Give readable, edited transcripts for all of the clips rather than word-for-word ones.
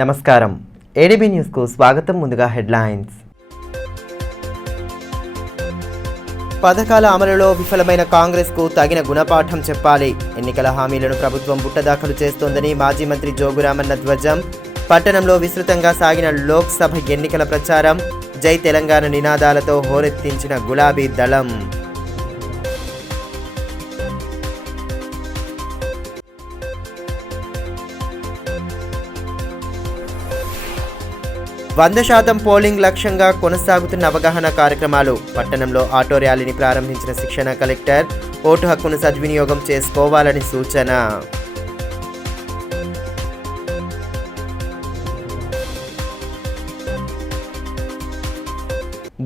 నమస్కారం. ఏడీబీ న్యూస్కు స్వాగతం. ముందుగా హెడ్లైన్స్. పథకాల అమలులో విఫలమైన కాంగ్రెస్కు తగిన గుణపాఠం చెప్పాలి. ఎన్నికల హామీలను ప్రభుత్వం బుట్టదాఖలు చేస్తోందని మాజీ మంత్రి జోగురామన్న ధ్వజం. పట్టణంలో విస్తృతంగా సాగిన లోక్సభ ఎన్నికల ప్రచారం. జై తెలంగాణ నినాదాలతో హోరెత్తించిన గులాబీ దళం. వంద శాతం పోలింగ్ లక్ష్యంగా కొనసాగుతున్న అవగాహన కార్యక్రమాలు. పట్టణంలో ఆటో ర్యాలీని ప్రారంభించిన శిక్షణ కలెక్టర్. ఓటు హక్కును సద్వినియోగం చేసుకోవాలని సూచన.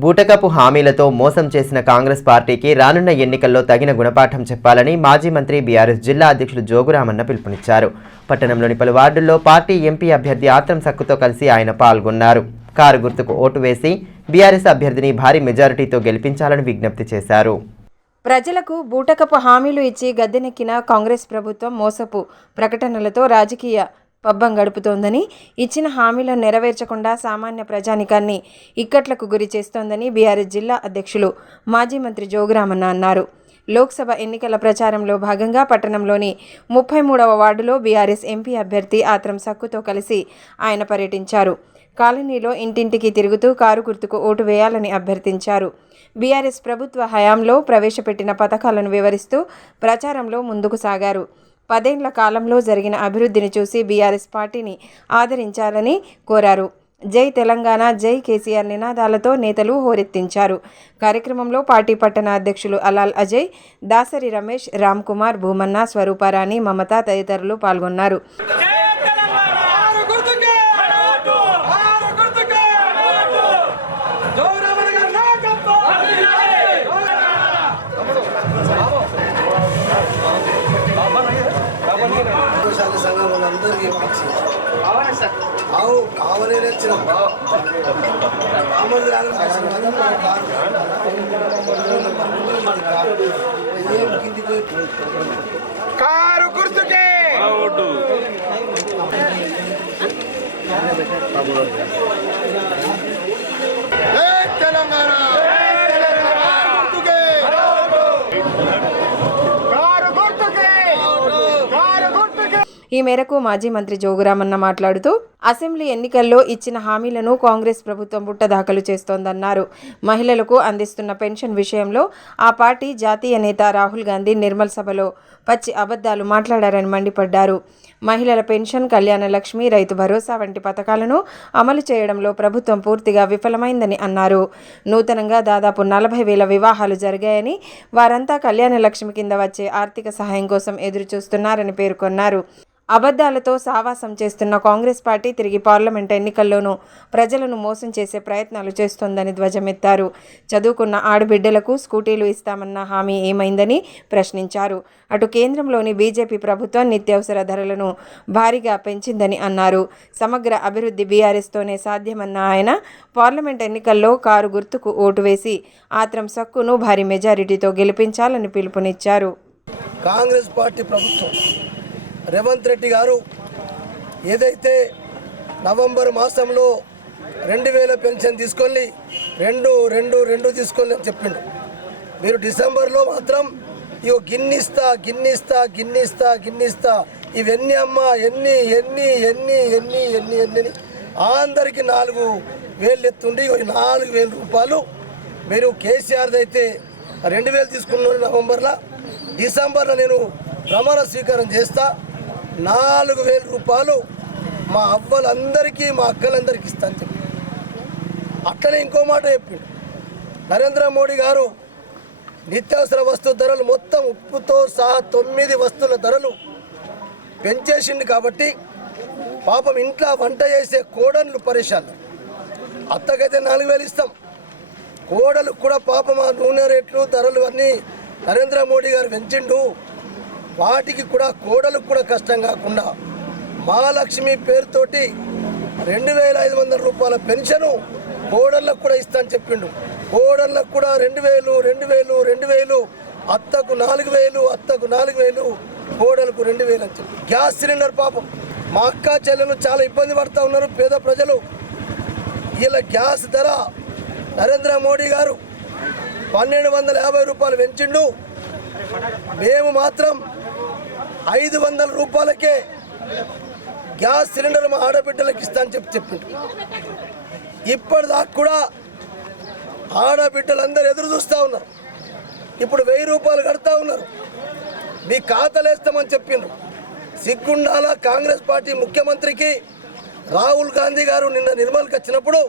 బూటకపు హామీలతో మోసం చేసిన కాంగ్రెస్ పార్టీకి రానున్న ఎన్నికల్లో తగిన గుణపాఠం చెప్పాలని మాజీ మంత్రి బీఆర్ఎస్ జిల్లా అధ్యక్షులు జోగురామన్న పిలుపునిచ్చారు. పట్టణంలోని పలు వార్డుల్లో పార్టీ ఎంపీ అభ్యర్థి ఆత్రం సక్కుతో కలిసి ఆయన పాల్గొన్నారు. కారు గుర్తుకు ఓటు వేసి బీఆర్ఎస్ అభ్యర్థిని భారీ మెజారిటీతో గెలిపించాలని విజ్ఞప్తి చేశారు. ప్రజలకు బూటకపు హామీలు ఇచ్చి గద్దెనెక్కిన కాంగ్రెస్ ప్రభుత్వం మోసపు ప్రకటనలతో రాజకీయ పబ్బం గడుపుతోందని, ఇచ్చిన హామీలను నెరవేర్చకుండా సామాన్య ప్రజానికాన్ని ఇక్కట్లకు గురి చేస్తోందని బీఆర్ఎస్ జిల్లా అధ్యక్షులు మాజీ మంత్రి జోగురామన్న అన్నారు. లోక్సభ ఎన్నికల ప్రచారంలో భాగంగా పట్టణంలోని 33వ వార్డులో బీఆర్ఎస్ ఎంపీ అభ్యర్థి ఆత్రం సక్కుతో కలిసి ఆయన పర్యటించారు. కాలనీలో ఇంటింటికి తిరుగుతూ కారు గుర్తుకు ఓటు వేయాలని అభ్యర్థించారు. బీఆర్ఎస్ ప్రభుత్వ హయాంలో ప్రవేశపెట్టిన పథకాలను వివరిస్తూ ప్రచారంలో ముందుకు సాగారు. 10 ఏళ్ల కాలంలో జరిగిన అభివృద్ధిని చూసి బీఆర్ఎస్ పార్టీని ఆదరించాలని కోరారు. జై తెలంగాణ, జై కేసీఆర్ నినాదాలతో నేతలు హోరెత్తించారు. కార్యక్రమంలో పార్టీ పట్టణ అధ్యక్షులు అలాల్ అజయ్, దాసరి రమేష్, రామ్ కుమార్, భూమన్న, స్వరూపారాణి, మమత తదితరులు పాల్గొన్నారు. కారు గుర్తుకే తెలంగాణ. ఈ మేరకు మాజీ మంత్రి జోగురామన్న మాట్లాడుతూ అసెంబ్లీ ఎన్నికల్లో ఇచ్చిన హామీలను కాంగ్రెస్ ప్రభుత్వం బుట్టదాఖలు చేస్తోందన్నారు. మహిళలకు అందిస్తున్న పెన్షన్ విషయంలో ఆ పార్టీ జాతీయ నేత రాహుల్ గాంధీ నిర్మల్ సభలో పచ్చి అబద్ధాలు మాట్లాడారని మండిపడ్డారు. మహిళల పెన్షన్, కళ్యాణ లక్ష్మి, రైతు భరోసా వంటి పథకాలను అమలు చేయడంలో ప్రభుత్వం పూర్తిగా విఫలమైందని అన్నారు. నూతనంగా దాదాపు 40,000 వివాహాలు జరిగాయని, వారంతా కళ్యాణ లక్ష్మి కింద వచ్చే ఆర్థిక సహాయం కోసం ఎదురు చూస్తున్నారని పేర్కొన్నారు. అబద్ధాలతో సావాసం చేస్తున్న కాంగ్రెస్ పార్టీ తిరిగి పార్లమెంట్ ఎన్నికల్లోనూ ప్రజలను మోసం చేసే ప్రయత్నాలు చేస్తోందని ధ్వజమెత్తారు. చదువుకున్న ఆడబిడ్డలకు స్కూటీలు ఇస్తామన్న హామీ ఏమైందని ప్రశ్నించారు. అటు కేంద్రంలోని బీజేపీ ప్రభుత్వం నిత్యావసర ధరలను భారీగా పెంచిందని అన్నారు. సమగ్ర అభివృద్ధి బీఆర్ఎస్తోనే సాధ్యమన్న ఆయన పార్లమెంట్ ఎన్నికల్లో కారు గుర్తుకు ఓటు వేసి ఆత్రం సక్కును భారీ మెజారిటీతో గెలిపించాలని పిలుపునిచ్చారు. కాంగ్రెస్ పార్టీ ప్రభుత్వం రేవంత్ రెడ్డి గారు ఏదైతే నవంబర్ మాసంలో 2,000 పెన్షన్ తీసుకొని 2 తీసుకొని అని చెప్పిండు. మీరు డిసెంబర్లో మాత్రం ఇవో గిన్నిస్తా ఇవన్నీ అమ్మ ఎన్ని అందరికీ 4,000 ఎత్తుండి 4,000 రూపాయలు మీరు కేసీఆర్ది అయితే 2,000 తీసుకున్నారు నవంబర్లో. డిసెంబర్లో నేను ప్రమాణ స్వీకారం చేస్తా 4,000 రూపాయలు మా అవ్వలందరికీ, మా అక్కలందరికీ ఇస్తాను చెప్పి. అట్లనే ఇంకో మాట చెప్పిండు నరేంద్ర మోడీ గారు. నిత్యావసర వస్తువు ధరలు మొత్తం ఉప్పుతో సహా 9 వస్తువుల ధరలు పెంచేసిండు. కాబట్టి పాపం ఇంట్లో వంట చేసే కోడళ్ళు పరేషాన్. అత్తకైతే 4,000 ఇస్తాం, కోడలు కూడా పాపం ఆ నూనె రేట్లు ధరలు అన్నీ నరేంద్ర మోడీ గారు పెంచిండు. వాటికి కూడా కోడలకు కూడా కష్టం కాకుండా మహాలక్ష్మి పేరుతోటి 2,500 రూపాయల పెన్షను కోడళ్ళకు కూడా ఇస్తా అని చెప్పిండు. కోడళ్ళకు కూడా 2,000 అత్తకు 4,000 కోడలకు 2,000 అని చెప్పి. గ్యాస్ సిలిండర్ పాపం మా అక్క చెల్లెలు చాలా ఇబ్బంది పడుతూ ఉన్నారు పేద ప్రజలు. వీళ్ళ గ్యాస్ ధర నరేంద్ర మోడీ గారు 1250 రూపాయలు పెంచిండు. మేము మాత్రం 500 రూపాయలకే గ్యాస్ సిలిండర్ మా ఆడబిడ్డలకు ఇస్తా అని చెప్పిండు. ఇప్పటిదాకా కూడా ఆడబిడ్డలందరూ ఎదురు చూస్తూ ఉన్నారు. ఇప్పుడు 1000 రూపాయలు కడతా ఉన్నారు. మీ ఖాతాలు వేస్తామని చెప్పిండ్రు. సిగ్గుండాల కాంగ్రెస్ పార్టీ ముఖ్యమంత్రికి రాహుల్ గాంధీ గారు నిన్న నిర్మల్కి వచ్చినప్పుడు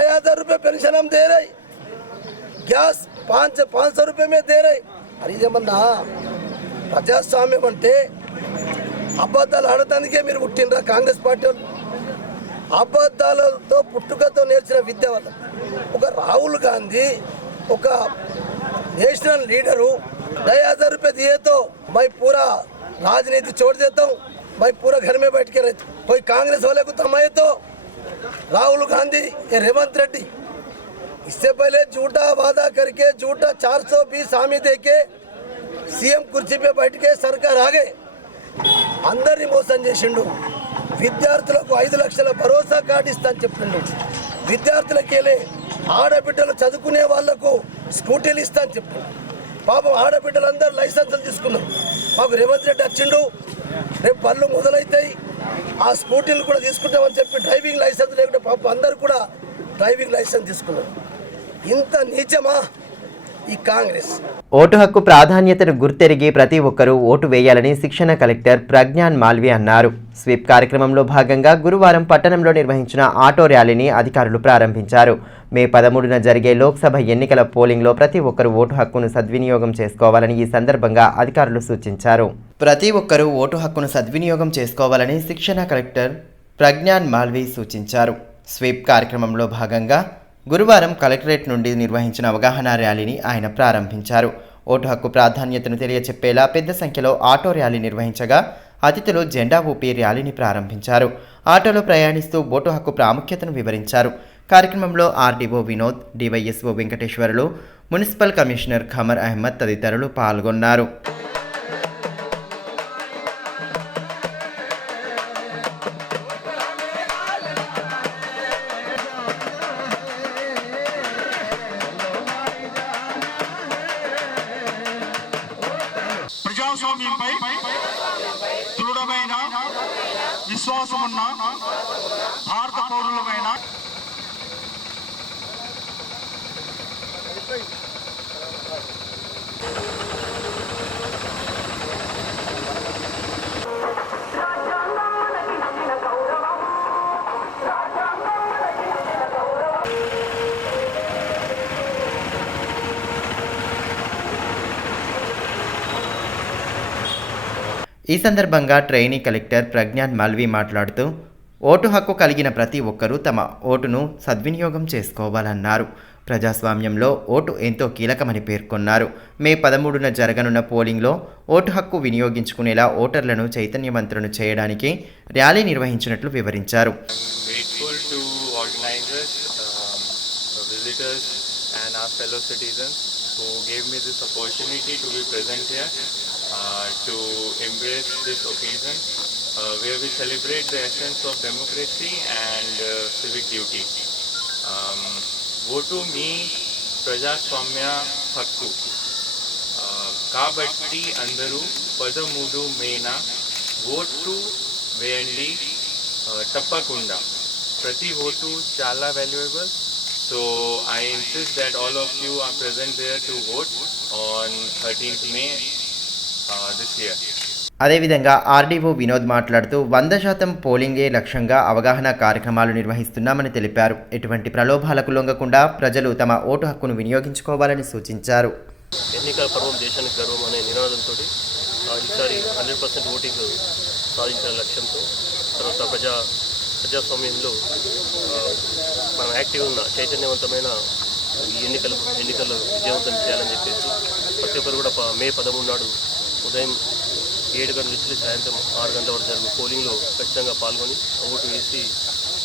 1000 रुपये पेंशन हम दे रहे, गैस 500 रुपये में दे रहे. అరే ఇదేమన్నా ప్రజాస్వామ్యం అంటే? అబద్ధాలు ఆడటానికే మీరు పుట్టినరా కాంగ్రెస్ పార్టీ వాళ్ళు? అబద్ధాలతో పుట్టుకతో నేర్చిన విద్య వల్ల ఒక రాహుల్ గాంధీ ఒక నేషనల్ లీడరు 1000 रुपये दिए तो मैं पूरा राजनीति छोड़ देता हूँ, मैं पूरा घर में बैठ के रहता हूँ. कोई कांग्रेस वाले को थमाए तो राहुल गांधी ये रेवंत रेड्डी इससे पहले झूठा वादा करके झूठा 420 हामी दे के सीएम कुर्सी पे बैठ के सरकार आ गए. అందరినీ మోసం చేసిండు. విద్యార్థులకు 5 లక్షల భరోసా కార్డు ఇస్తా అని చెప్పిండు. విద్యార్థులకి వెళ్ళి ఆడబిడ్డలు చదువుకునే వాళ్లకు స్కూటీలు ఇస్తా అని చెప్పిండు. పాపం ఆడబిడ్డలందరూ లైసెన్సులు తీసుకున్నారు. మాకు రేవంత్ రెడ్డి వచ్చిండు, రేపు పనులు మొదలవుతాయి, ఆ స్కూటీలు కూడా తీసుకుంటామని చెప్పి డ్రైవింగ్ లైసెన్స్ లేకుంటే పాపం అందరూ కూడా డ్రైవింగ్ లైసెన్స్ తీసుకున్నారు. ఇంత నీచమా ఈ కాంగ్రెస్? ఓటు హక్కు ప్రాధాన్యతను గుర్తెరిగి ప్రతి ఒక్కరూ ఓటు వేయాలని శిక్షణ కలెక్టర్ ప్రజ్ఞాన్ మాల్వి అన్నారు. స్వీప్ కార్యక్రమంలో భాగంగా గురువారం పట్టణంలో నిర్వహించిన ఆటో ర్యాలీని అధికారులు ప్రారంభించారు. మే 13న జరిగే లోక్సభ ఎన్నికల పోలింగ్లో ప్రతి ఒక్కరూ ఓటు హక్కును సద్వినియోగం చేసుకోవాలని ఈ సందర్భంగా అధికారులు సూచించారు. ప్రతి ఒక్కరూ ఓటు హక్కును సద్వినియోగం చేసుకోవాలని శిక్షణ కలెక్టర్ ప్రజ్ఞాన్ మాల్వి సూచించారు. స్వీప్ కార్యక్రమంలో భాగంగా గురువారం కలెక్టరేట్ నుండి నిర్వహించిన అవగాహన ర్యాలీని ఆయన ప్రారంభించారు. ఓటు హక్కు ప్రాధాన్యతను తెలియచెప్పేలా పెద్ద సంఖ్యలో ఆటో ర్యాలీ నిర్వహించగా అతిథులు జెండా ఊపి ర్యాలీని ప్రారంభించారు. ఆటోలో ప్రయాణిస్తూ ఓటు హక్కు ప్రాముఖ్యతను వివరించారు. కార్యక్రమంలో RDO Vinod, DYSO Venkateswarlu, municipal commissioner Khamar Ahmed తదితరులు పాల్గొన్నారు. ప్రజాస్వామ్యంపై దృఢమైన విశ్వాసమున్న భారత పౌరులమైన ఈ సందర్భంగా ట్రైనీ కలెక్టర్ ప్రజ్ఞాన్ మాల్వి మాట్లాడుతూ ఓటు హక్కు కలిగిన ప్రతి ఒక్కరూ తమ ఓటును సద్వినియోగం చేసుకోవాలన్నారు. ప్రజాస్వామ్యంలో ఓటు ఎంతో కీలకమని పేర్కొన్నారు. మే 13న జరగనున్న పోలింగ్లో ఓటు హక్కు వినియోగించుకునేలా ఓటర్లను చైతన్యవంతులను చేయడానికి ర్యాలీ నిర్వహించినట్లు వివరించారు. To embrace this occasion where we celebrate the essence of democracy and civic duty. Vote means Prajaswamya Hakku. Kabatti Andaru 13 Mena vote వేయండి తప్పకుండా. ప్రతి ఓటు చాలా valuable. So I insist that all of you are present there to vote on 13th May. అదేవిధంగా RDO Vinod మాట్లాడుతూ 100% పోలింగే లక్ష్యంగా అవగాహన కార్యక్రమాలు నిర్వహిస్తున్నామని తెలిపారు. ఎటువంటి ప్రలోభాలకు లొంగకుండా ప్రజలు తమ ఓటు హక్కును వినియోగించుకోవాలని సూచించారు. ఎన్నికల పర్వం దేశానికి గర్వం అనే నినాదంతో ఈసారి 100% ఓటింగ్ సాధించిన లక్ష్యంతో తర్వాత ప్రజాస్వామ్యంలో మనం యాక్టివ్ ఉన్న చైతన్యవంతమైన ఈ ఎన్నికలు విజయవంతం చేయాలని చెప్పేసి ప్రతి ఒక్కరు కూడా మే 13 నాడు ఉదయం 7 గంటల నుంచి సాయంత్రం 6 గంటల వరకు జరిగిన పోలింగ్లో ఖచ్చితంగా పాల్గొని ఓటు వేసి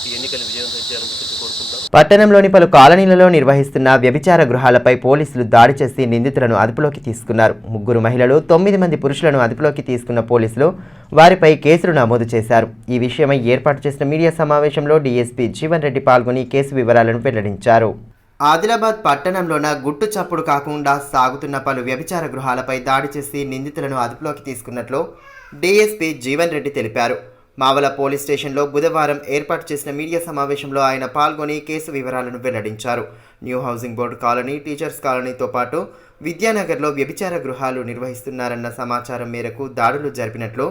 ఈ ఎన్నికలు విజయవంతం చేయాలని చెప్పి కోరుకుంటాం. పట్టణంలోని పలు కాలనీలలో నిర్వహిస్తున్న వ్యభిచార గృహాలపై పోలీసులు దాడి చేసి నిందితులను అదుపులోకి తీసుకున్నారు. 3 మహిళలు 9 మంది పురుషులను అదుపులోకి తీసుకున్న పోలీసులు వారిపై కేసులు నమోదు చేశారు. ఈ విషయమై ఏర్పాటు చేసిన మీడియా సమావేశంలో డీఎస్పీ జీవన్ రెడ్డి పాల్గొని కేసు వివరాలను వెల్లడించారు. ఆదిలాబాద్ పట్టణంలోన గుట్టు చప్పుడు కాకుండా సాగుతున్న పలు వ్యభిచార గృహాలపై దాడి చేసి నిందితులను అదుపులోకి తీసుకున్నట్లు డీఎస్పీ జీవన్ రెడ్డి తెలిపారు. మావల పోలీస్ స్టేషన్లో బుధవారం ఏర్పాటు చేసిన మీడియా సమావేశంలో ఆయన పాల్గొని కేసు వివరాలను వెల్లడించారు. New housing board colony, teachers కాలనీతో పాటు విద్యానగర్లో వ్యభిచార గృహాలు నిర్వహిస్తున్నారన్న సమాచారం మేరకు దాడులు జరిపినట్లు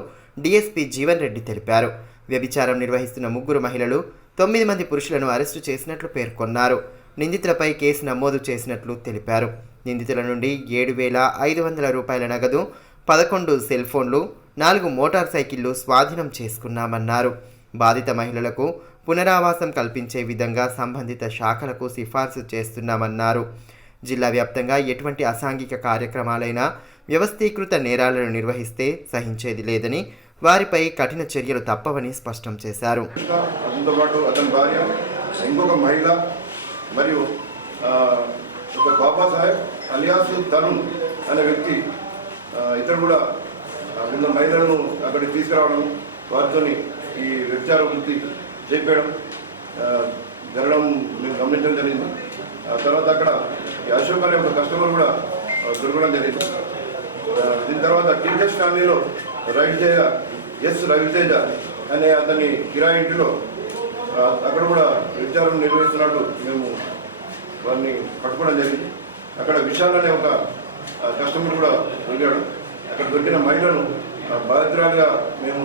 డీఎస్పీ జీవన్ రెడ్డి తెలిపారు. వ్యభిచారం నిర్వహిస్తున్న 3 మహిళలు 9 మంది పురుషులను అరెస్టు చేసినట్లు పేర్కొన్నారు. నిందితులపై కేసు నమోదు చేసినట్లు తెలిపారు. నిందితుల నుండి 7,500 రూపాయల నగదు, 11 సెల్ ఫోన్లు, 4 మోటార్ సైకిళ్లు స్వాధీనం చేసుకున్నామన్నారు. బాధిత మహిళలకు పునరావాసం కల్పించే విధంగా సంబంధిత శాఖలకు సిఫార్సు చేస్తున్నామన్నారు. జిల్లా వ్యాప్తంగా ఎటువంటి అసాంఘిక కార్యక్రమాలైనా వ్యవస్థీకృత నేరాలను నిర్వహిస్తే సహించేది లేదని, వారిపై కఠిన చర్యలు తప్పవని స్పష్టం చేశారు. మరియు ఒక బాబా సాహెబ్ అలియాస్ తరుణ్ అనే వ్యక్తి ఇతడు కూడా ఉన్న మహిళలను అక్కడికి తీసుకురావడం, వారితో ఈ వ్యభిచార వృత్తి చేపేయడం జరగడం మేము గమనించడం జరిగింది. తర్వాత అక్కడ ఈ అశోక్ అనే ఒక కస్టమర్ కూడా దొరకడం జరిగింది. దీని తర్వాత టీచర్స్ కాలనీలో రవితేజ అనే అతని కిరాయి ఇంటిలో అక్కడ కూడా వ్యభిచారం నిర్వహిస్తున్నట్టు మేము వారిని పట్టుకోవడం జరిగింది. అక్కడ విశాల్ అనే ఒక కస్టమర్ కూడా దొరికాడు. అక్కడ దొరికిన మహిళను బాధితురాలుగా మేము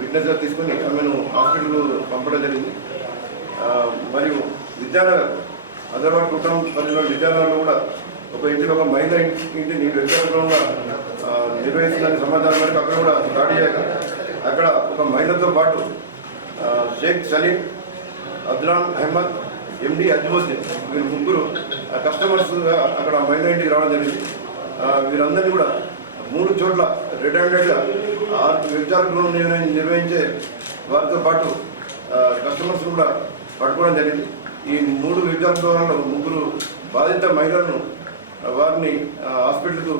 విట్నెస్గా తీసుకుని ఆమెను హాస్పిటల్ పంపడం జరిగింది. మరియు విద్యానగర్ హైదరాబాద్ కుటుంబం పరిధిలో విద్యానగర్లో కూడా ఒక ఇంటిలో ఒక మహిళ ఇంటిని వ్యక్తిగతంగా నిర్వహిస్తుందని సమాచారం మేరకు అక్కడ కూడా దాడి చేయక అక్కడ ఒక మహిళతో పాటు షేక్ సలీం, అద్నాన్ అహ్మద్, ఎండి అజ్మోద్దీన్ వీరు 3 కస్టమర్స్గా అక్కడ మహిళ ఇంటికి రావడం జరిగింది. వీరందరినీ కూడా 3 చోట్ల రెడ్ హ్యాండెడ్గా వ్యభిచార గృహం నిర్వహించే వారితో పాటు కస్టమర్స్ కూడా పట్టుకోవడం జరిగింది. ఈ 3 వ్యభిచార గృహాల్లో 3 బాధిత మహిళలను వారిని హాస్పిటల్కు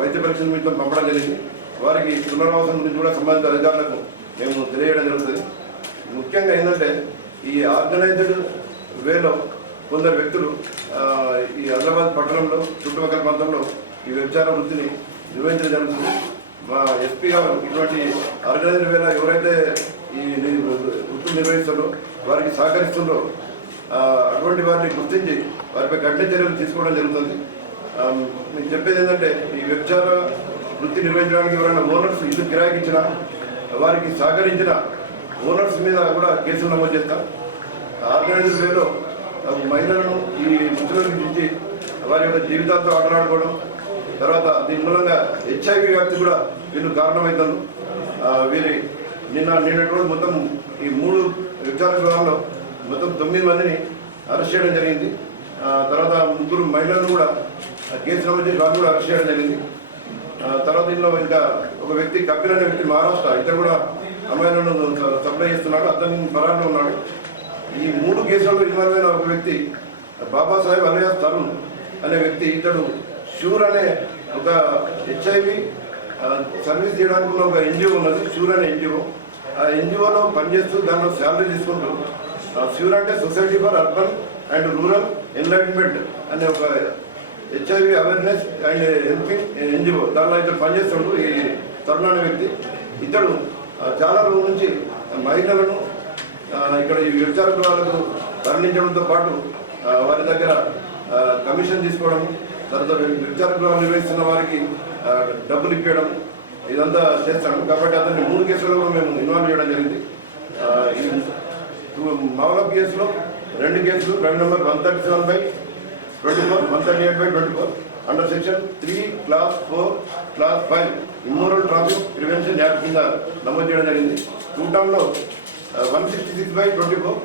వైద్య పరీక్షల నిమిత్తం పంపడం జరిగింది. వారికి పునరావాసం గురించి కూడా సంబంధిత అధికారులకు మేము తెలియజేయడం జరుగుతుంది. ముఖ్యంగా ఏంటంటే ఈ ఆర్గనైజ్డ్ వేలో కొందరు వ్యక్తులు ఈ ఆదిలాబాద్ పట్టణంలో చుట్టుపక్కల ప్రాంతంలో ఈ వ్యభిచార వృత్తిని నిర్వహించడం జరుగుతుంది. మా ఎస్పీ గారు ఇటువంటి ఆర్గనైజ్డ్ వేళ ఎవరైతే ఈ వృత్తులు నిర్వహిస్తారో వారికి సహకరిస్తుందో అటువంటి వారిని గుర్తించి వారిపై కఠిన చర్యలు తీసుకోవడం జరుగుతుంది. మీకు చెప్పేది ఏంటంటే ఈ వ్యభిచార వృత్తి నిర్వహించడానికి ఎవరైనా ఓనర్స్ ఇల్లు కిరాయికి ఇచ్చినా వారికి సహకరించిన ఓనర్స్ మీద కూడా కేసులు నమోదు చేస్తాం. ఆర్గనైజ్డ్ వేలో మహిళలను ఈ వృత్తిలోకి దించి వారి యొక్క జీవితాలతో ఆటలాడుకోవడం, తర్వాత దీని మూలంగా HIV వ్యాప్తి కూడా వీళ్ళు కారణమవుతారు. వీరి నిన్నటి రోజు మొత్తం ఈ 3 వ్యభిచార గృహాల్లో మొత్తం 9 మందిని అరెస్ట్ చేయడం జరిగింది. తర్వాత 3 మహిళలను కూడా కేసు నమోదు చేసి వాళ్ళు కూడా అరెస్ట్ చేయడం జరిగింది. తర్వాత దీనిలో ఇంకా ఒక వ్యక్తి కపిల్ అనే వ్యక్తి మహారాష్ట్ర, ఇతను కూడా అమ్మాయిలను సప్లై చేస్తున్నాడు, అతను పరారులో ఉన్నాడు. ఈ 3 కేసులలో ఇన్వాల్వ్ అయిన ఒక వ్యక్తి బాబాసాహెబ్ అలియాస్ తరుణ్ అనే వ్యక్తి, ఇతడు షూర్ అనే ఒక HIV సర్వీస్ చేయడానికి ఉన్న ఒక NGO ఉన్నది, షూర్ అనే NGO. ఆ NGOలో పనిచేస్తూ దానిలో శాలరీ తీసుకుంటూ షూర్ అంటే society for urban and rural enlightenment అనే ఒక HIV awareness and helping NGO దానిలో ఇతడు పనిచేస్తుంటూ ఈ తరుణ్ అనే వ్యక్తి. ఇతడు చాలా రోజుల నుంచి మహిళలను ఇక్కడ ఈ వ్యభిచార గృహాలకు తరలించడంతో పాటు వారి దగ్గర కమిషన్ తీసుకోవడం, తర్వాత వ్యభిచార గృహాలు నిర్వహిస్తున్న వారికి డబ్బులు ఇప్పించడం ఇదంతా చేస్తాడు. కాబట్టి అతన్ని 3 కేసులలో మేము ఇన్వాల్వ్ చేయడం జరిగింది. ఈ మామూలు కేసులో 2 కేసులు crime number 137/24, 138/24 under section 3 Class 4 Class 5 immoral traffic prevention act కింద నమోదు చేయడం జరిగింది. టూటంలో 166/24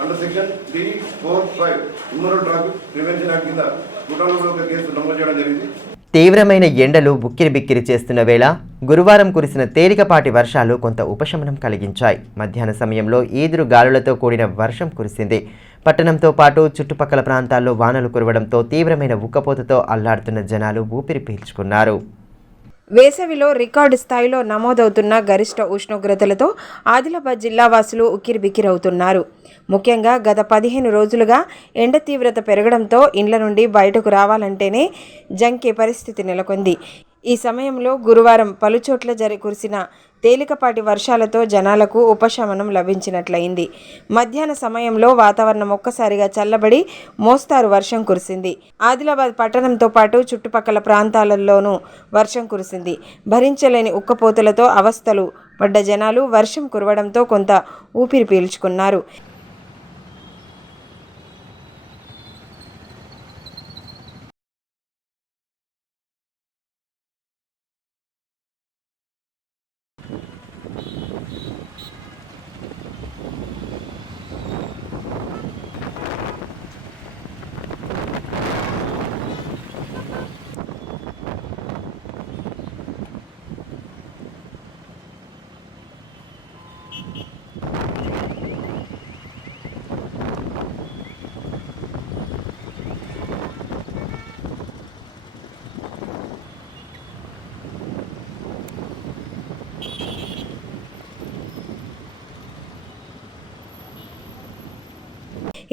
under section 345 immoral traffic prevention act కింద టూటంలో కూడా ఒక కేసు నమోదు చేయడం జరిగింది. తీవ్రమైన ఎండలు ఉక్కిరిబిక్కిరి చేస్తున్న వేళ గురువారం కురిసిన తేలికపాటి వర్షాలు కొంత ఉపశమనం కలిగించాయి. మధ్యాహ్న సమయంలో ఈదురు గాలులతో కూడిన వర్షం కురిసింది. పట్టణంతో పాటు చుట్టుపక్కల ప్రాంతాల్లో వానలు కురవడంతో తీవ్రమైన ఉక్కపోతతో అల్లాడుతున్న జనాలు ఊపిరి పీల్చుకున్నారు. వేసవిలో రికార్డు స్థాయిలో నమోదవుతున్న గరిష్ట ఉష్ణోగ్రతలతో ఆదిలాబాద్ జిల్లా వాసులు ఉక్కిరిబిక్కిరవుతున్నారు. ముఖ్యంగా గత 15 రోజులుగా ఎండ తీవ్రత పెరగడంతో ఇండ్ల నుండి బయటకు రావాలంటేనే జంకే పరిస్థితి నెలకొంది. ఈ సమయంలో గురువారం పలుచోట్ల కురిసిన తేలికపాటి వర్షాలతో జనాలకు ఉపశమనం లభించినట్లయింది. మధ్యాహ్న సమయంలో వాతావరణం ఒక్కసారిగా చల్లబడి మోస్తారు వర్షం కురిసింది. ఆదిలాబాద్ పట్టణంతో పాటు చుట్టుపక్కల ప్రాంతాలలోనూ వర్షం కురిసింది. భరించలేని ఉక్కపోతలతో అవస్థలు పడ్డ జనాలు వర్షం కురవడంతో కొంత ఊపిరి పీల్చుకున్నారు.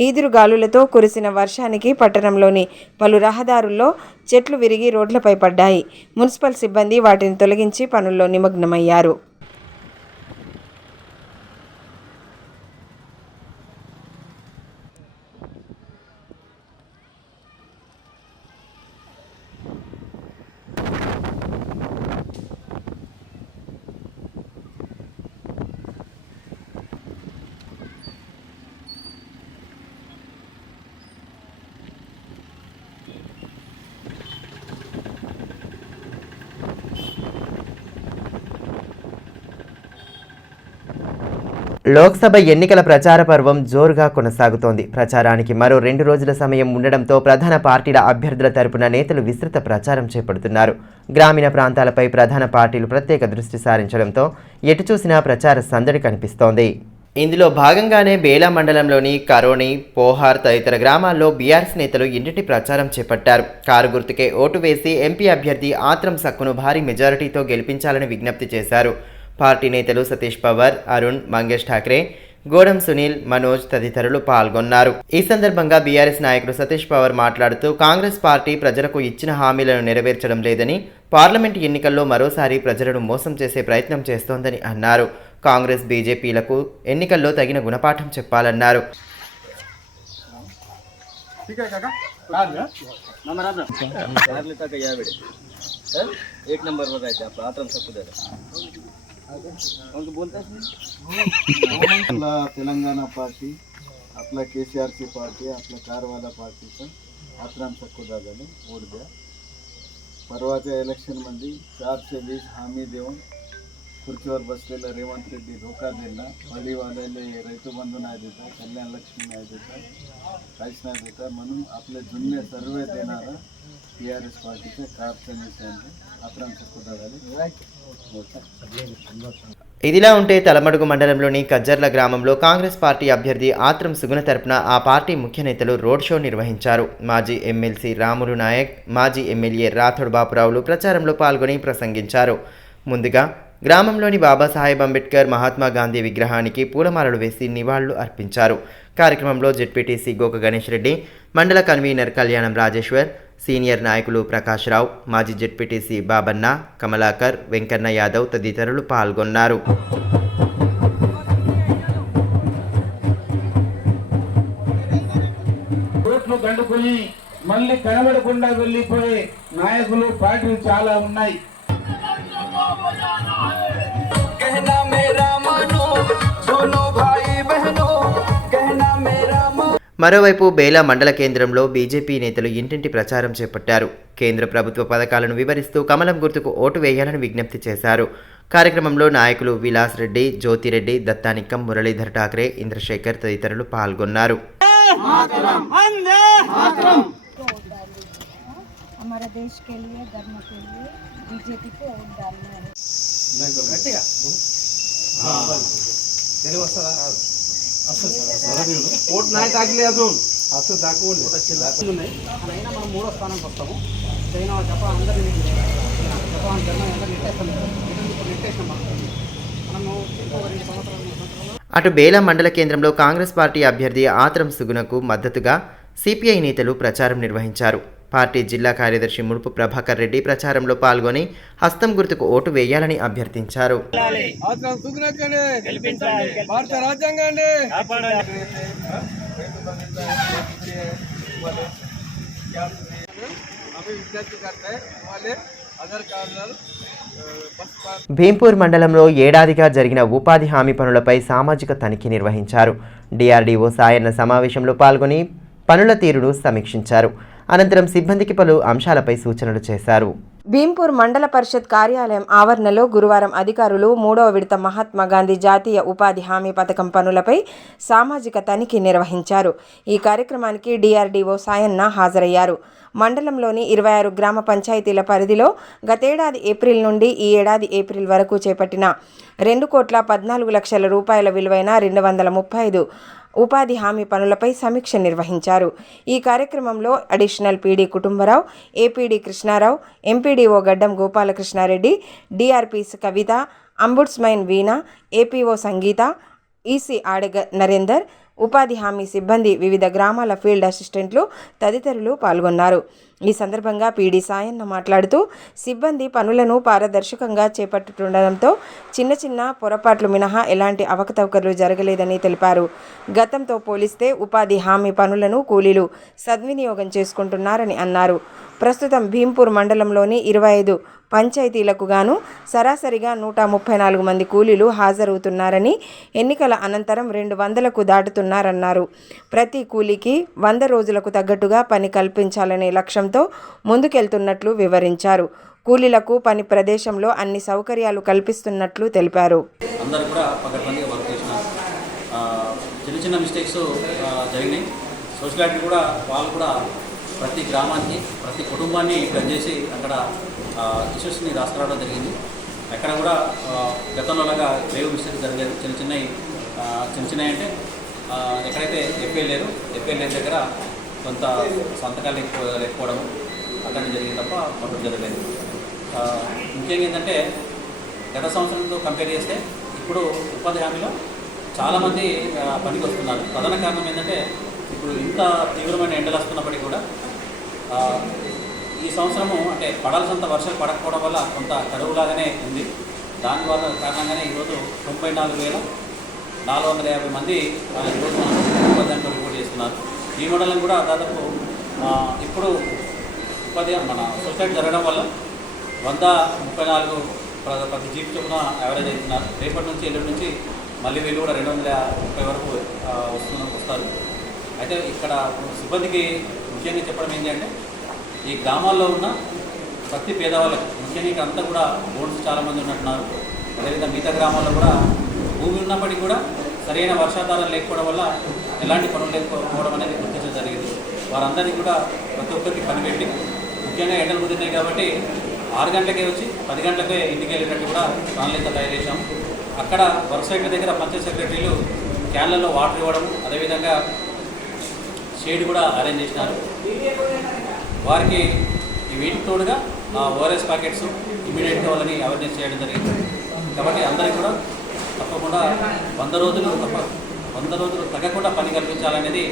ఈదురుగాలులతో కురిసిన వర్షానికి పట్టణంలోని పలు రహదారుల్లో చెట్లు విరిగి రోడ్లపై పడ్డాయి. మున్సిపల్ సిబ్బంది వాటిని తొలగించి పనుల్లో నిమగ్నమయ్యారు. లోక్సభ ఎన్నికల ప్రచార పర్వం జోరుగా కొనసాగుతోంది. ప్రచారానికి మరో 2 రోజుల సమయం ఉండడంతో ప్రధాన పార్టీల అభ్యర్థుల తరపున నేతలు విస్తృత ప్రచారం చేపడుతున్నారు. గ్రామీణ ప్రాంతాలపై ప్రధాన పార్టీలు ప్రత్యేక దృష్టి సారించడంతో ఎటు చూసినా ప్రచార సందడి కనిపిస్తోంది. ఇందులో భాగంగానే బేలా మండలంలోని కరోని, పోహార్ తదితర గ్రామాల్లో బీఆర్ఎస్ నేతలు ఇంటింటి ప్రచారం చేపట్టారు. కారు గుర్తుకే ఓటు వేసి ఎంపీ అభ్యర్థి ఆత్రం సక్కును భారీ మెజారిటీతో గెలిపించాలని విజ్ఞప్తి చేశారు. పార్టీ నేతలు సతీష్ పవార్, అరుణ్, మంగేష్ ఠాక్రే, గోడం సునీల్, మనోజ్ తదితరులు పాల్గొన్నారు. ఈ సందర్భంగా బీఆర్ఎస్ నాయకుడు సతీష్ పవార్ మాట్లాడుతూ కాంగ్రెస్ పార్టీ ప్రజలకు ఇచ్చిన హామీలను నెరవేర్చడం లేదని, పార్లమెంటు ఎన్నికల్లో మరోసారి ప్రజలను మోసం చేసే ప్రయత్నం చేస్తోందని అన్నారు. కాంగ్రెస్, బీజేపీలకు ఎన్నికల్లో తగిన గుణపాఠం చెప్పాలన్నారు. आपला तेलंगणा पार्टी, आपला केसीआरची पार्टी, आपला कारवाला पार्टीचा आत्राम सक्कू दादाने वोट द्या. परवाच्या इलेक्शनमध्ये 420 हमी देऊन खुर्चीवर बसलेला रेवंत रेड्डी धोका दिला. वालीवाल्याला रैतू बंधू नाही देतात, कल्याण लक्ष्मी नाही देतात, काहीच नाही देतात. म्हणून आपले जुन्ने सर्वे देणारा टीआरएस पार्टीचे कारच्या आत्राम सक्कू दादाने ఇదిలా ఉంటే తలమడుగు మండలంలోని కజ్జర్ల గ్రామంలో కాంగ్రెస్ పార్టీ అభ్యర్థి ఆత్రం సుగుణ తరపున ఆ పార్టీ ముఖ్య నేతలు రోడ్ షో నిర్వహించారు. మాజీ ఎమ్మెల్సీ రాములు నాయక్, మాజీ ఎమ్మెల్యే రాథోడ్ బాపురావులు ప్రచారంలో పాల్గొని ప్రసంగించారు. ముందుగా గ్రామంలోని బాబాసాహెబ్ అంబేద్కర్, మహాత్మా గాంధీ విగ్రహానికి పూలమాలలు వేసి నివాళులు అర్పించారు. కార్యక్రమంలో జెడ్పీటీసీ గోక గణేష్ రెడ్డి, మండల కన్వీనర్ కళ్యాణం రాజేశ్వర్, సీనియర్ నాయకులు ప్రకాష్ రావు, మాజీ జెడ్పీటీసీ బాబన్న, కమలాకర్, వెంకన్న యాదవ్ తదితరులు పాల్గొన్నారు. ఓట్లు గండుకుని మళ్ళీ కనబడకుండా వెళ్ళిపోయే నాయకులు, పార్టీలు చాలా ఉన్నాయి. మరోవైపు బేలా మండల కేంద్రంలో బీజేపీ నేతలు ఇంటింటి ప్రచారం చేపట్టారు. కేంద్ర ప్రభుత్వ పథకాలను వివరిస్తూ కమలం గుర్తుకు ఓటు వేయాలని విజ్ఞప్తి చేశారు. కార్యక్రమంలో నాయకులు విలాస్ రెడ్డి, జ్యోతిరెడ్డి, దత్తానిక్కం, మురళీధర్ ఠాక్రే, ఇంద్రశేఖర్ తదితరులు పాల్గొన్నారు. देश के लिए धर्म के लिए बीजेपी को वोट डालना है। ఓట్ నాయ తాకలే అదూన్ అసలు దాకోలే ఉన్నాయి అయినా మనం మూడో స్థానానికి వస్తాము చైనా జపాన్ అందరినీ జపాన్ జర్మనీ అందరినీ నెట్టేసినాం మనము ఇంకో 2 సంవత్సరాలు. అటు బేలా మండల కేంద్రంలో కాంగ్రెస్ పార్టీ అభ్యర్థి ఆత్రం సుగుణకు మద్దతుగా సిపిఐ నేతలు ప్రచారం నిర్వహించారు. పార్టీ జిల్లా కార్యదర్శి ముడుపు ప్రభాకర్ రెడ్డి ప్రచారంలో పాల్గొని హస్తం గుర్తుకు ఓటు వేయాలని అభ్యర్థించారు. భీంపూర్ మండలంలో ఏడాదిగా జరిగిన ఉపాధి హామీ పనులపై సామాజిక తనిఖీ నిర్వహించారు. డిఆర్డీఓ సాయన్న సమావేశంలో పాల్గొని పనుల తీరును సమీక్షించారు. అనంతరం సిబ్బందికి పలు అంశాలపై సూచనలు చేశారు. భీంపూర్ మండల పరిషత్ కార్యాలయం ఆవరణలో గురువారం అధికారులు 3వ విడత మహాత్మా గాంధీ జాతీయ ఉపాధి హామీ పథకం పనులపై సామాజిక తనిఖీ నిర్వహించారు. ఈ కార్యక్రమానికి డిఆర్డీఓ సాయన్న హాజరయ్యారు. మండలంలోని 26 గ్రామ పంచాయతీల పరిధిలో గతేడాది ఏప్రిల్ నుండి ఈ ఏడాది ఏప్రిల్ వరకు చేపట్టిన 2,14,00,000 రూపాయల విలువైన 235 ఉపాధి హామీ పనులపై సమీక్ష నిర్వహించారు. ఈ కార్యక్రమంలో additional PD Kutumbarao, APD Krishnarao, MPDO Gaddam Gopalakrishnareddy, DRPs Kavitha, ombudsman Veena, APO Sangeetha, EC Adaga Narender, ఉపాధి హామీ సిబ్బంది, వివిధ గ్రామాల ఫీల్డ్ అసిస్టెంట్లు తదితరులు పాల్గొన్నారు. ఈ సందర్భంగా పీడీ సాయన్న మాట్లాడుతూ సిబ్బంది పనులను పారదర్శకంగా చేపట్టుతుండడంతో చిన్న చిన్న పొరపాట్లు మినహా ఎలాంటి అవకతవకలు జరగలేదని తెలిపారు. గతంతో పోలిస్తే ఉపాధి హామీ పనులను కూలీలు సద్వినియోగం చేసుకుంటున్నారని అన్నారు. ప్రస్తుతం భీంపూర్ మండలంలోని 25 పంచాయతీలకు గాను సరాసరిగా 134 మంది కూలీలు హాజరవుతున్నారని, ఎన్నికల అనంతరం 200కు దాటుతున్నారన్నారు. ప్రతి కూలీకి 100 రోజులకు తగ్గట్టుగా పని కల్పించాలనే లక్ష్యంతో ముందుకెళ్తున్నట్లు వివరించారు. కూలీలకు పని ప్రదేశంలో అన్ని సౌకర్యాలు కల్పిస్తున్నట్లు తెలిపారు. అందరూ కూడా పకడ్బందీగా వర్క్ చేసినారు. చిన్న చిన్న మిస్టేక్స్ జరిగినాయి. సోషల్ కూడా వాళ్ళు కూడా ప్రతి గ్రామానికి ప్రతి కుటుంబాన్ని టచ్ చేసి అక్కడ ఇష్యూస్ని రాసుకురావడం జరిగింది. ఎక్కడ కూడా గతంలోలాగా లేవు మిస్టేక్స్ జరగలేదు. చిన్న చిన్న అంటే ఎక్కడైతే ఎఫ్ఐఎల్ లేని దగ్గర కొంత సంతకాలు లేకపోవడం అట్లాంటి జరిగింది తప్ప మొత్తం జరగలేదు. ముఖ్యంగా ఏంటంటే గత సంవత్సరంతో కంపేర్ చేస్తే ఇప్పుడు ఉపాధి హామీలో చాలామంది పనికి వస్తున్నారు. ప్రధాన కారణం ఏంటంటే ఇప్పుడు ఇంత తీవ్రమైన ఎండలు వస్తున్నప్పటికీ కూడా ఈ సంవత్సరము అంటే పడాల్సినంత వర్షాలు పడకపోవడం వల్ల కొంత కరువులాగానే ఉంది. దానివల్ల కారణంగానే ఈరోజు 94,450 మంది ఈరోజు ఉపాధ్యాయులు రిపోర్ట్ చేస్తున్నారు. ఈ మండలం కూడా దాదాపు ఇప్పుడు ఉపాధ్యాయ మన సొసైటీ జరగడం వల్ల 134 ప్రతి జీప్ చొప్పున యావరేజ్ అవుతున్నారు. రేపటి నుంచి ఎల్లుండి నుంచి మళ్ళీ వీళ్ళు కూడా 230 వరకు వస్తారు. అయితే ఇక్కడ సిబ్బందికి ముఖ్యంగా చెప్పడం ఏంటంటే ఈ గ్రామాల్లో ఉన్న ప్రతి పేదవాళ్ళకి ముఖ్యంగా ఇక్కడ అంతా కూడా బోర్డ్స్ చాలామంది ఉన్నట్టున్నారు. అదేవిధంగా మిగతా గ్రామాల్లో కూడా భూమి ఉన్నప్పటికీ కూడా సరైన వర్షాధారం లేకపోవడం వల్ల ఎలాంటి పనులు లేకపోవడం అనేది గుర్తించడం జరిగింది. వారందరికీ కూడా ప్రతి ఒక్కరికి పని పెట్టి ముఖ్యంగా ఎండలు కుదిరినాయి కాబట్టి 6 గంటలకే వచ్చి 10 గంటలకే ఇంటికి వెళ్ళేటట్టు కూడా ప్రణాళిక తయారు చేశాము. అక్కడ వర్క్ సైట్ల దగ్గర పంచాయత్ సెక్రటరీలు క్యాన్లలో వాటర్ ఇవ్వడం, అదేవిధంగా షేడ్ కూడా అరేంజ్ చేసినారు. వారికి ఈ వీటికి తోడుగా ఓఆర్ఎస్ ప్యాకెట్స్ ఇమీడియట్గా వాళ్ళని అవేర్నెస్ చేయడం జరిగింది. కాబట్టి అందరికీ కూడా తప్పకుండా 100 రోజులు తగ్గకుండా పని కల్పించాలనేది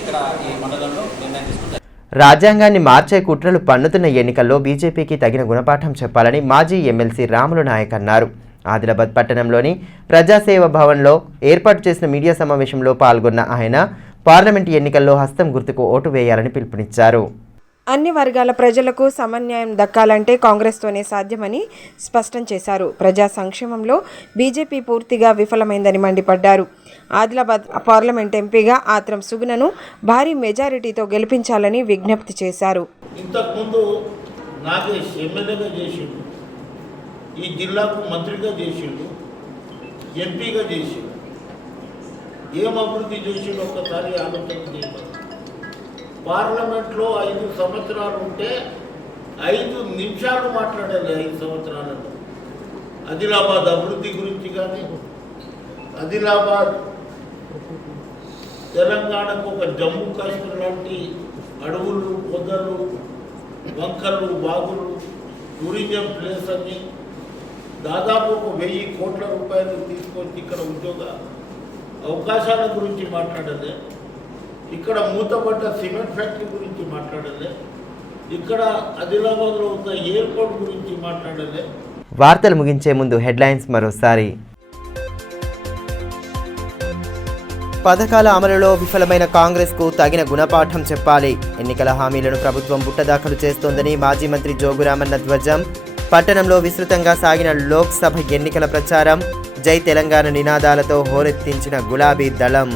ఇక్కడ ఈ మండలంలో నిర్ణయం తీసుకుంటారు. రాజ్యాంగాన్ని మార్చే కుట్రలు పన్నుతున్న ఎన్నికల్లో బీజేపీకి తగిన గుణపాఠం చెప్పాలని మాజీ ఎమ్మెల్సీ రాములు నాయక్ అన్నారు. ఆదిలాబాద్ పట్టణంలోని ప్రజాసేవ భవన్లో ఏర్పాటు చేసిన మీడియా సమావేశంలో పాల్గొన్న ఆయన పార్లమెంటు ఎన్నికల్లో హస్తం గుర్తుకు ఓటు వేయాలని పిలుపునిచ్చారు. అన్ని వర్గాల ప్రజలకు సమన్యాయం దక్కాలంటే కాంగ్రెస్తోనే సాధ్యమని స్పష్టం చేశారు. ప్రజా సంక్షేమంలో బీజేపీ పూర్తిగా విఫలమైందని మండిపడ్డారు. ఆదిలాబాద్ పార్లమెంట్ ఎంపీగా ఆత్రం సుగుణను భారీ మెజారిటీతో గెలిపించాలని విజ్ఞప్తి చేశారు. ఇంతకుముందు నాగేష్ ఎమ్మెల్యేగా చేసిండు, ఈ జిల్లాకు మంత్రిగా చేసిండు, ఎంపీగా చేసిండు. ఏం అభివృద్ధి చేసిండు ఒక్కసారి ఆలోచన చేయాలి. పార్లమెంట్లో 5 సంవత్సరాలు ఉంటే 5 నిమిషాలు మాట్లాడాలి 5 సంవత్సరాలలో. ఆదిలాబాద్ అభివృద్ధి గురించి కానీ, ఆదిలాబాద్ తెలంగాణకు ఒక జమ్మూ కాశ్మీర్ లాంటి అడవులు, పొదలు, వంకలు, వాగులు, టూరిజం ప్లేస్ అని దాదాపు 1000 కోట్ల రూపాయలు తీసుకొచ్చి ఇక్కడ ఉద్యోగ అవకాశాల గురించి మాట్లాడలే. ఇక్కడ మూతపడ్డ సిమెంట్ ఫ్యాక్టరీ గురించి మాట్లాడలే. ఇక్కడ ఆదిలాబాద్లో ఉన్న ఎయిర్పోర్ట్ గురించి మాట్లాడలే. వార్తలు ముగించే ముందు హెడ్లైన్స్ మరోసారి. పథకాల అమలులో విఫలమైన కాంగ్రెస్కు తగిన గుణపాఠం చెప్పాలి. ఎన్నికల హామీలను ప్రభుత్వం బుట్టదాఖలు చేస్తోందని మాజీ మంత్రి జోగురామన్న ధ్వజం. పట్టణంలో విస్తృతంగా సాగిన లోక్సభ ఎన్నికల ప్రచారం. జై తెలంగాణ నినాదాలతో హోరెత్తించిన గులాబీ దళం.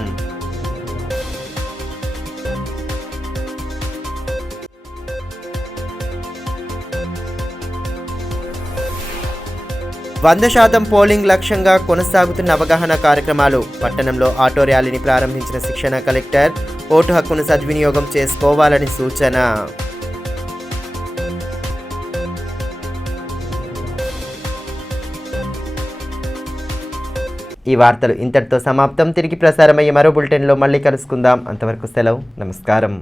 వంద శాతం పోలింగ్ లక్ష్యంగా కొనసాగుతున్న అవగాహన కార్యక్రమాలు. పట్టణంలో ఆటో ర్యాలీని ప్రారంభించిన శిక్షణ కలెక్టర్. ఓటు హక్కును సద్వినియోగం చేసుకోవాలని సూచన. ఈ వార్తలు ఇంతటితో సమాప్తం. తిరిగి ప్రసారమయ్యే మరో బులెటిన్లో మళ్ళీ కలుసుకుందాం. అంతవరకు సెలవు. నమస్కారం.